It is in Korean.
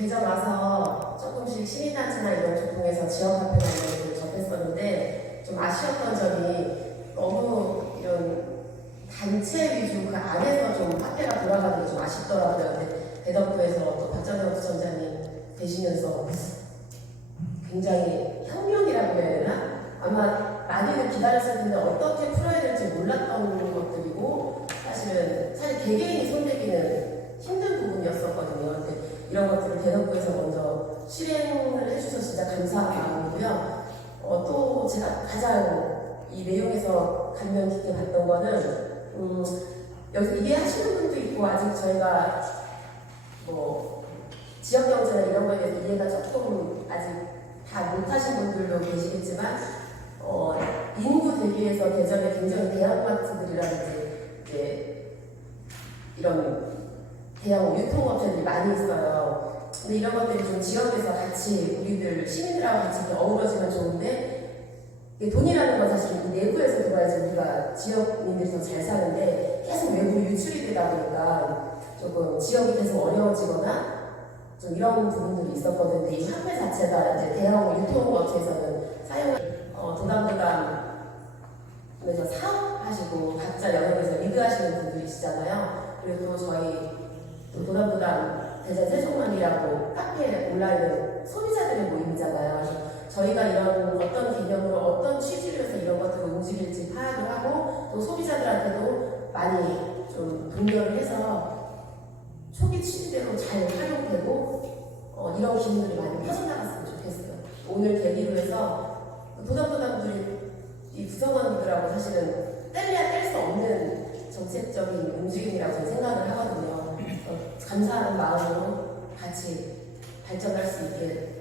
대전 와서 조금씩 시민단체나 이런 쪽 통해서 지역화폐나 이런 것을 접했었는데 좀 아쉬웠던 점이 너무 이런 단체 위주 그 안에서 좀 화폐가 돌아가는 게 좀 아쉽더라고요. 근데 대덕구에서 또 박정현 부총장님 되시면서 굉장히 혁명이라고 해야 되나? 아마 많이들 기다렸을 텐데 어떻게 풀어야 될지 몰랐던 것들이고 사실은 사실 개개인이 손대기는 힘든 부분이었었거든요. 근데 이런 것들을 대덕구에서 먼저 실행을 해주셔서 진짜 감사한 마음이고요. 어, 또 제가 가장 이 내용에서 감명 깊게 봤던 거는 음, 여기 이해 하시는 분도 있고 아직 저희가 뭐 지역 경제나 이런 거에 대해서 이해가 조금 아직 다 못하신 분들도 계시겠지만 어, 인구 대비해서 대전에 굉장히 대형마트들이라든지 이제 이런 대형 유통 업체들이 많이 있어요. 근데 이런 것들이 좀 지역에서 같이 우리들 시민들하고 같이 어우러지면 좋은데 돈이라는 건 사실 이 내부에서 들어야지 우리가 지역민들이 더 잘 사는데 계속 외부로 유출이 되다 보니까 조금 지역이 계속 어려워지거나 좀 이런 부분들이 있었거든요. 이 화폐 자체가 이제 대형 유통업체에서는 사용 어, 도담도담에서 사업하시고 각자 영역에서 리드하시는 분들이시잖아요. 그리고 또 저희 또 도담도담 대전 세종만이라고 카페에 올라있는 소비자들의 모임이잖아요. 그래서 저희가 이런 어떤 개념으로 어떤 취지로 해서 이런 것들을 움직일지 파악을 하고 또 소비자들한테도 많이 좀 동료를 해서 초기 취지대로 잘 활용되고 어, 이런 기능들이 많이 퍼져나갔으면 좋겠어요. 오늘 계기로 해서 도담도담들이 이 구성원들하고 사실은 뗄래야 뗄 수 없는 정책적인 움직임이라고 저는 생각을 하거든요. 그래서 감사하는 마음으로 같이 발전할 수 있게